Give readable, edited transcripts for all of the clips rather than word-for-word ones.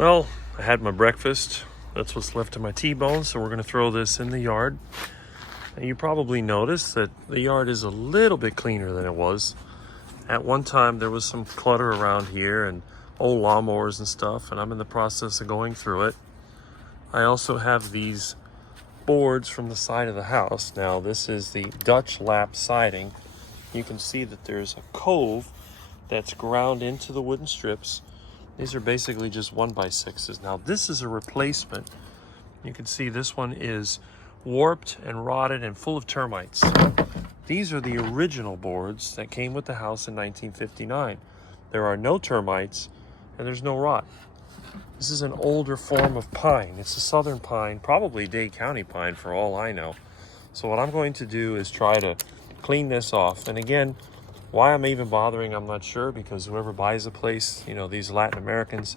Well, I had my breakfast. That's what's left of my T-bone, so we're going to throw this in the yard. And you probably noticed that the yard is a little bit cleaner than it was. At one time, there was some clutter around here and old lawnmowers and stuff, and I'm in the process of going through it. I also have these boards from the side of the house. Now, this is the Dutch lap siding. You can see that there's a cove that's ground into the wooden strips. These are basically just 1x6s. Now this is a replacement. You can see this one is warped and rotted and full of termites. These are the original boards that came with the house in 1959. There are no termites and there's no rot. This is an older form of pine. It's a southern pine, probably Dade County pine for all I know. So what I'm going to do is try to clean this off. And again, why I'm even bothering, I'm not sure, because whoever buys a place, you know, these Latin Americans,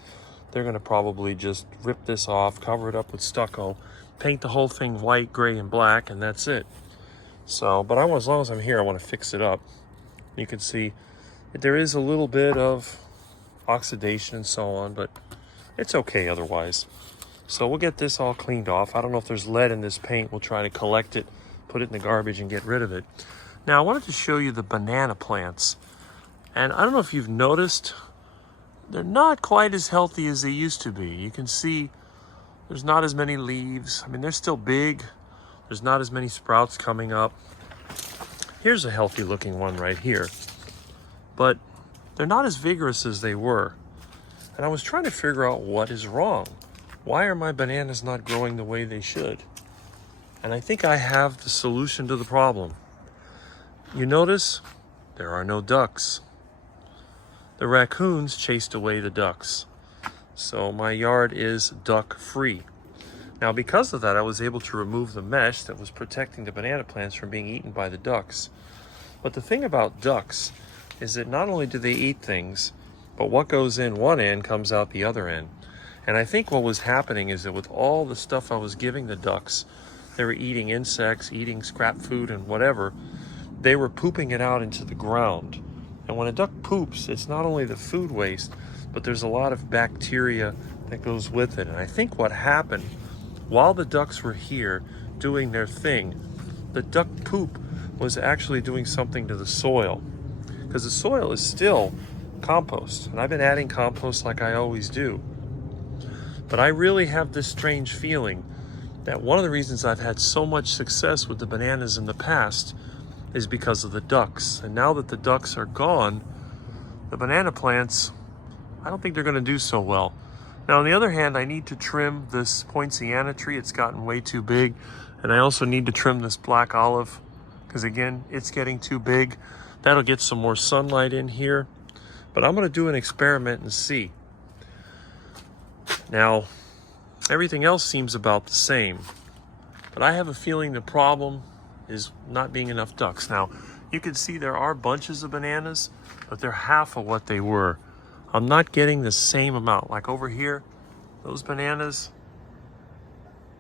they're going to probably just rip this off, cover it up with stucco, paint the whole thing white, gray, and black, and that's it. So, but as long as I'm here, I want to fix it up. You can see there is a little bit of oxidation and so on, but it's okay otherwise. So we'll get this all cleaned off. I don't know if there's lead in this paint. We'll try to collect it, put it in the garbage, and get rid of it. Now, I wanted to show you the banana plants. And I don't know if you've noticed, they're not quite as healthy as they used to be. You can see there's not as many leaves. I mean, they're still big. There's not as many sprouts coming up. Here's a healthy looking one right here. But they're not as vigorous as they were. And I was trying to figure out what is wrong. Why are my bananas not growing the way they should? And I think I have the solution to the problem. You notice there are no ducks. The raccoons chased away the ducks. So my yard is duck free. Now because of that, I was able to remove the mesh that was protecting the banana plants from being eaten by the ducks. But the thing about ducks is that not only do they eat things, but what goes in one end comes out the other end. And I think what was happening is that with all the stuff I was giving the ducks, they were eating insects, eating scrap food and whatever, they were pooping it out into the ground. And when a duck poops, it's not only the food waste, but there's a lot of bacteria that goes with it. And I think what happened while the ducks were here doing their thing, the duck poop was actually doing something to the soil, because the soil is still compost. And I've been adding compost like I always do. But I really have this strange feeling that one of the reasons I've had so much success with the bananas in the past is because of the ducks. And now that the ducks are gone, the banana plants, I don't think they're going to do so well. Now, on the other hand, I need to trim this poinciana tree. It's gotten way too big. And I also need to trim this black olive because, again, it's getting too big. That'll get some more sunlight in here. But I'm going to do an experiment and see. Now, everything else seems about the same. But I have a feeling the problem is not being enough ducks. Now, you can see there are bunches of bananas, but they're half of what they were. I'm not getting the same amount. Like over here, those bananas,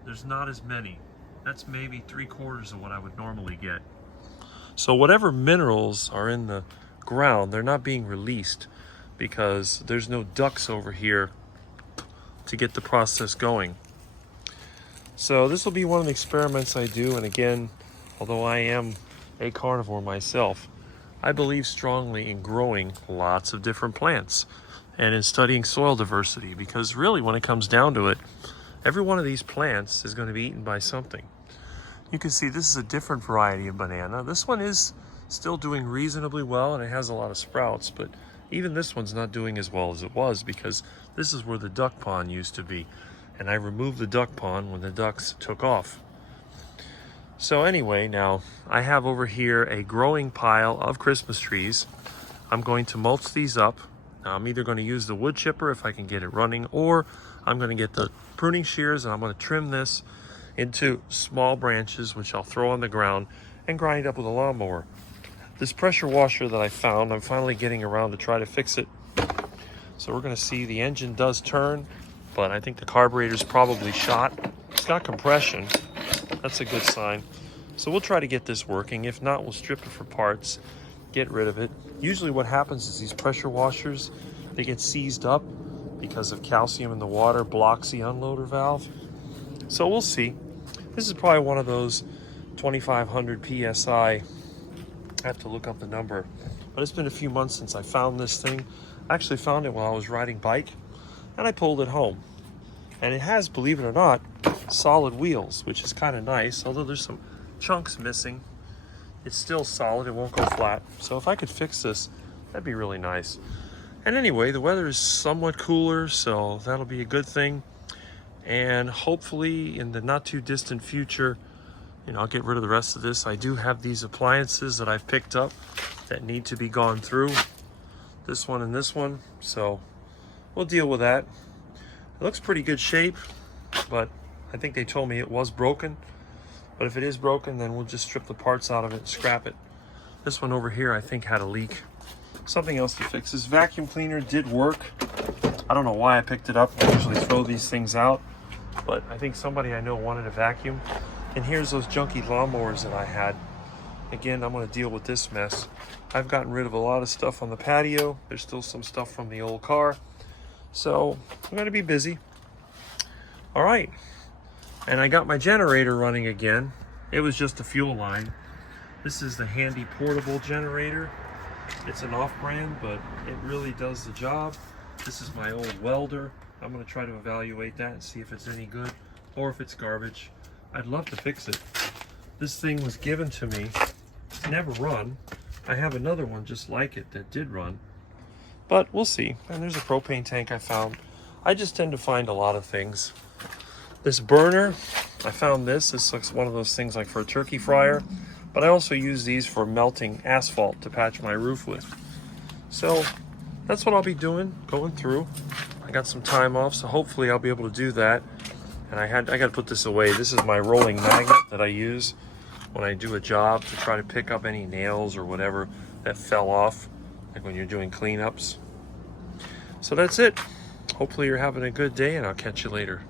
there's not as many. That's maybe 3/4 of what I would normally get. So whatever minerals are in the ground, they're not being released because there's no ducks over here to get the process going. So this will be one of the experiments I do. And again, although I am a carnivore myself, I believe strongly in growing lots of different plants and in studying soil diversity, because really when it comes down to it, every one of these plants is going to be eaten by something. You can see this is a different variety of banana. This one is still doing reasonably well and it has a lot of sprouts, but even this one's not doing as well as it was because this is where the duck pond used to be. And I removed the duck pond when the ducks took off. So anyway, now I have over here a growing pile of Christmas trees. I'm going to mulch these up. Now I'm either going to use the wood chipper if I can get it running, or I'm going to get the pruning shears and I'm going to trim this into small branches, which I'll throw on the ground and grind up with a lawnmower. This pressure washer that I found, I'm finally getting around to try to fix it. So we're going to see the engine does turn, but I think the carburetor's probably shot. It's got compression. That's a good sign. So we'll try to get this working. If not, we'll strip it for parts, get rid of it. Usually what happens is these pressure washers, they get seized up because of calcium in the water blocks the unloader valve. So we'll see. This is probably one of those 2500 PSI. I have to look up the number, but it's been a few months since I found this thing. I actually found it while I was riding bike, and I pulled it home. And it has, believe it or not, solid wheels, which is kind of nice. Although there's some chunks missing, it's still solid. It won't go flat. So if I could fix this, that'd be really nice. And anyway, the weather is somewhat cooler, so that'll be a good thing. And hopefully in the not too distant future, I'll get rid of the rest of this. I do have these appliances that I've picked up that need to be gone through. This one and this one. So we'll deal with that. It looks pretty good shape, but I think they told me it was broken. But if it is broken, then we'll just strip the parts out of it and scrap it. This one over here, I think, had a leak. Something else to fix. This vacuum cleaner did work. I don't know why I picked it up. I usually throw these things out, but I think somebody I know wanted a vacuum. And here's those junky lawnmowers that I had. Again, I'm going to deal with this mess. I've gotten rid of a lot of stuff on the patio. There's still some stuff from the old car. So I'm going to be busy. All right. And I got my generator running again. It was just a fuel line. This is the handy portable generator. It's an off-brand, but it really does the job. This is my old welder. I'm going to try to evaluate that and see if it's any good or if it's garbage. I'd love to fix it. This thing was given to me. It's never run. I have another one just like it that did run. But we'll see. And there's a propane tank I found. I just tend to find a lot of things. This burner, I found this. This looks one of those things like for a turkey fryer. But I also use these for melting asphalt to patch my roof with. So that's what I'll be doing, going through. I got some time off, so hopefully I'll be able to do that. And I got to put this away. This is my rolling magnet that I use when I do a job to try to pick up any nails or whatever that fell off, like when you're doing cleanups. So that's it. Hopefully you're having a good day, and I'll catch you later.